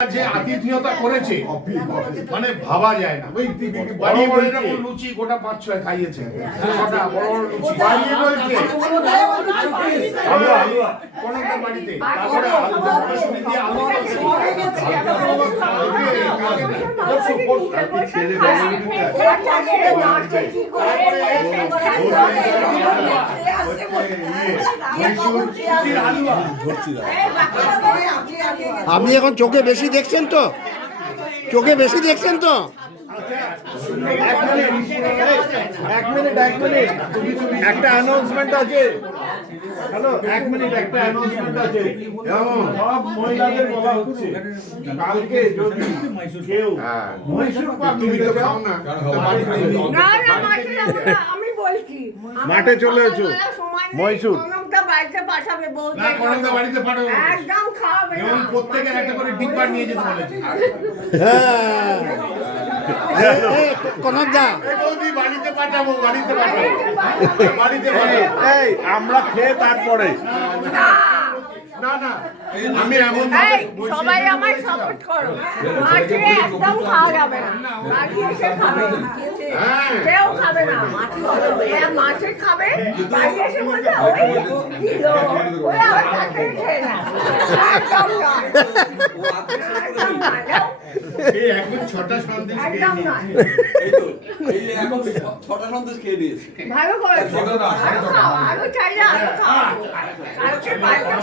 যে আতিথেয়তা করেছে মানে ভাবা যায় না। বাড়ি বড় এরকম লুচি গোটা 5-6 খাইয়েছে, ছটা বড় বড় লুচি বাড়িয়ে বলছে কোনটা বাড়িতে, তারপরে আলু মশলা দিয়ে আলু আপনি এখন চোখে বেশি দেখছেন তো, চোখে বেশি দেখছেন তো। এক মিনিট একটা অ্যানাউন্সমেন্ট আছে। হ্যালো, এক মিনিট একটা অ্যানাউন্সমেন্ট আছে। সব মহিলাদের বলা হচ্ছে কালকে যদি কেউ মহীশূর পাক তুমি তো খাও না, আমি বলছি মাঠে চলে এসো। মহীশূর কনকটা বাড়িতে পাঠাবে বউ না কোনটা বাড়িতে পাঠাবো, একদম খাওয়াবে না। এবং প্রত্যেকের একটা করে ডিব্বা নিয়ে যেতে বলেছে। কনকদা বৌদি বাড়িতে পাঠাবো, বাড়িতে পাঠাবো, বাড়িতে পাঠাবো। এই আমরা খেয়ে তারপরে না না আমি এমন এই সবাই আমায় সাপোর্ট করো, মাঠে একদম খাওয়া যাবে না, বাড়ি এসে খাবে, কেউ খাবে না, মাঠে খাবে, বাড়ি এসে বলবে ওই দিল, ওই আমার কাছে খেয়ে না, একদম নয়, একদম নয়, এই এখন 6টা সন্দেশ খেয়ে একদম নিয়েছি। নয়। এই যে এখন 6টা সন্দেশ খেয়ে নিয়েছে। ভালো করেছো, আরো খাও, আরো চাইলে আরো খাও, কালকে বাড়িতে